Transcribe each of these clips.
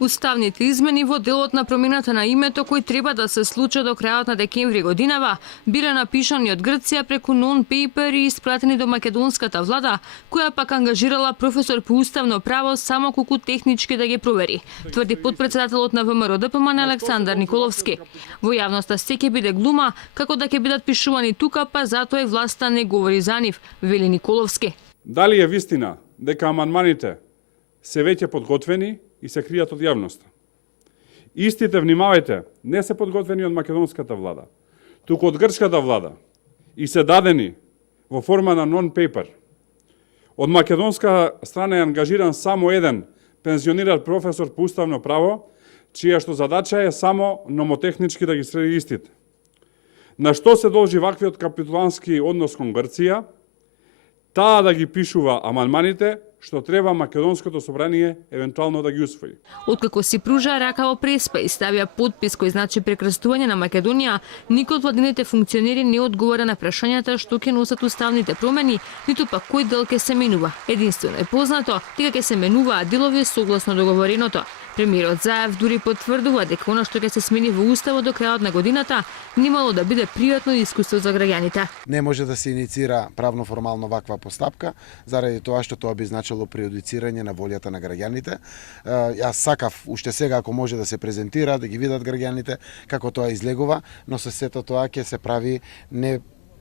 Уставните измени во делот на промената на името кои треба да се случат до крајот на декември годинава, биле напишани од Грција преку нон-пейпер и испратени до македонската влада, која пак ангажирала професор по уставно право само колку технички да ги провери, тврди потпредседателот на ВМРО ДПМН Александар Николовски. Во јавноста се ќе биде глума како да ќе бидат пишувани тука, па затоа и власта не говори за нив, вели Николовски. Дали е вистина дека амандманите се веќе подготвени и се кријат од јавноста? Истите, внимавајте, не се подготвени од македонската влада, туку од грчката влада и се дадени во форма на нон-пейпер. Од македонска страна е ангажиран само еден пензиониран професор по уставно право, чија што задача е само номотехнички да ги среди истите. На што се должи ваквиот капитулански однос кон Грција? Таа да ги пишува амандманите, што треба македонското собрание евентуално да ги усвои. Откако си пружа рака во преспа и ставија подпис кој значи прекрстување на Македонија, никој од владините функционери не одговара на прашањата што ќе носат уставните промени, ниту пак кој дел ќе се менува. Единствено е познато дека ќе се менуваат делови согласно договореното. Премиерот Заев дури потврдува дека она што ќе се смени во уставот до крајот на годината немало да биде пријатно искуство за граѓаните. Не може да се иницира правно формално ваква постапка заради тоа што тоа би значило прејудицирање на волјата на граѓаните. Јас сакав уште сега ако може да се презентира, да ги видат граѓаните како тоа излегува, но со сето тоа ќе се прави не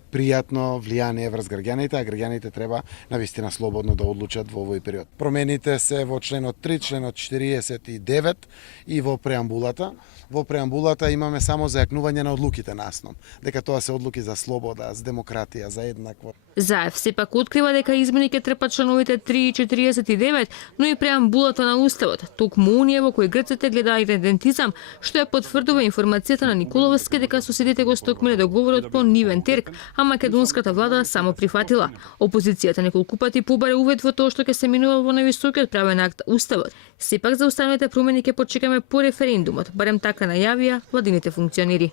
пријатно влијание врз граѓаните, а граѓаните треба навистина слободно да одлучат во овој период. Промените се во членот 3, членот 49 и во преамбулата. Во преамбулата имаме само зајакнување на одлуките на АСНОМ, дека тоа се одлуки за слобода, за демократија, за еднакво. Заев сепак открива дека измени ќе трпат членовите 3 и 49, но и преамбулата на уставот, токму оние во кои грците гледаат идентизам, што ја потврдува информацијата на Николовски дека соседите го стокмиле договорот по нивен терк, а македонската влада само прифатила. Опозицијата неколку пати побаре увид во тоа што ќе се менува во највисокиот правен акт уставот. Сепак за уставните промени ќе почекаме по референдумот, барем така најавија владините функционери.